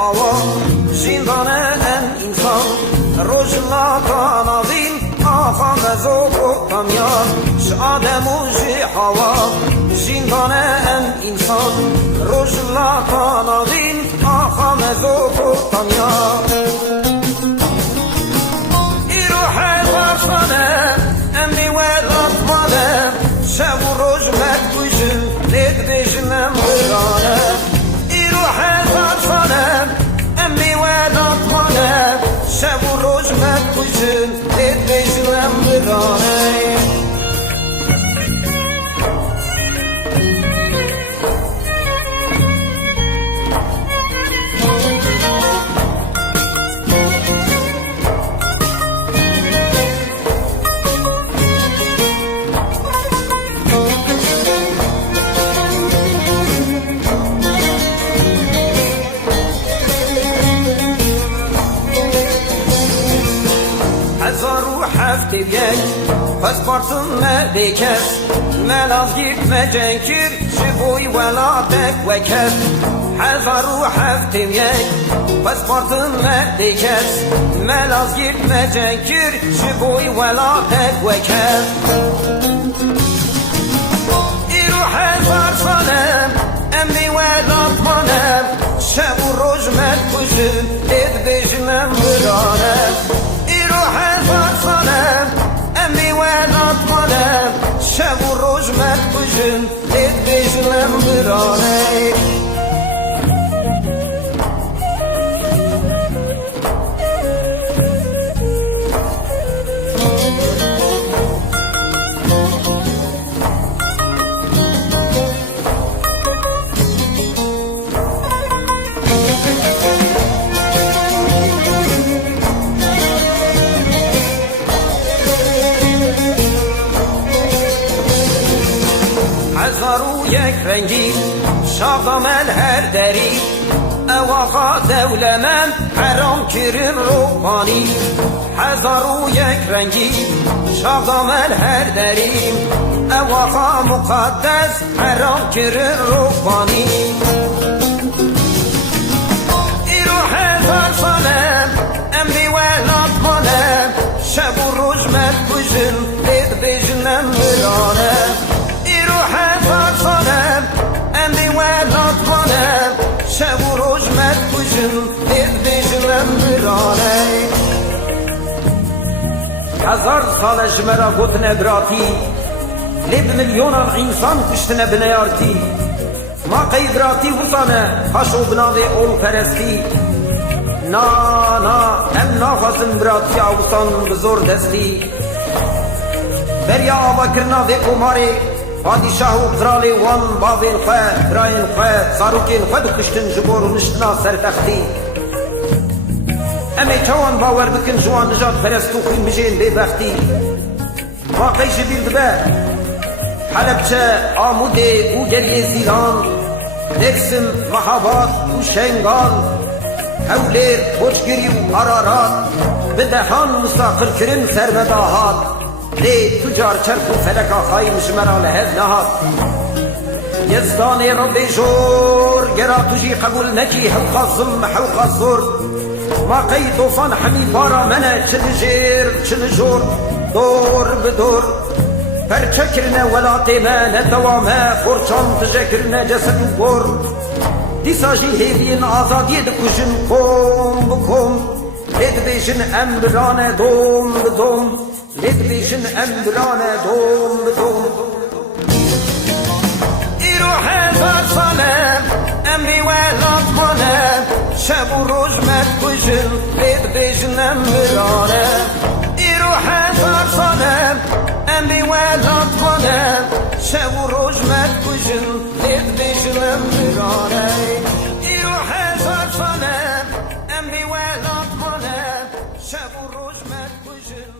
هوا زندان انسان روزلا کاناوین آخا مزوق تامیان آدم و هوا زندان انسان روزلا کاناوین آخا مزوق تامیان ایرو حیوار سانه امی ولاد ماله شب و روز مکبوشن لید بجنم برانه ایرو حیوار سانه امی ولاد ماله شب و روز مکبوشن لید بجنم برانه یک پاسپورتم مدیکس ملاز گیت جنکیر شبوی ولادک وکس 1071 پاسپورتم مدیکس ملاز گیت جنکیر شبوی ولادک وکس ایرو 1000 سالم امی ولاد مانم شب و روز مدکوشم اد بجنم برانم ایرو 1000 سالم امی ولاد مانم شب و روز مدکوشم اد بجنم برانم یک رنگی شاغمل هر دری اواخا دولمن حرام کرن روحانی 1001 رنگی شاغمل هر دری اواخا مقدس حرام کرن روحانی ایرو 1000 سالم امری ولاد مانم شب و روز مدکوشم اد بجنم برانم ایرو 1000 سالم امی ولاد مانم شب و روز مدکوشم اد بجنم برانم 1000 سالش مرا گوتن براتی لب میلیون انسان کشتن بنیارتی ما قیدراتی وزانه خشو بناوی اول پرستی نا ام ناخواستن براتی اوسان بزور دستی بریا آبا کرناوی کماری پادشاه و کرالی وان باوین خواه براین خواه ساروکین خواه دکشتن جبور و نشتنا سر تختی امی چوان باور بکن جوان نجات پرستو خوی مجین بی بختی واقعی جبیل دبه حلبچه آموده او گریه زیران درسم محابات و شنگال هولیر پوچگری و حرارات به دهان مساقر کرن سرمداهات لی تجار چرک و فلک آخایی مجمرا لحظ نهات یزدان رب جور گرا تجی قبول نکی حلقا ظلم حلقا زور ما قی طوفان حمی بارا منه چل جیر چل جور دور بدور پرچکرنه ولات من دوامه خورچان تجکرنه جسد و بور دیساجی هیلین آزادی دکوشن کم بکم لید بیشن امرانه دوم بدوم لید بیشن امرانه دوم بدوم ایرو 1000 سالم امری ولاد مانم شب و روز مدکوشم لید بیشن امرانه ایرو 1000 سالم امری ولاد مانم شب و روز مدکوشم لید بیشن امرانه ایرو 1000 سالم امری ولاد مانم شب و روز مدکوشم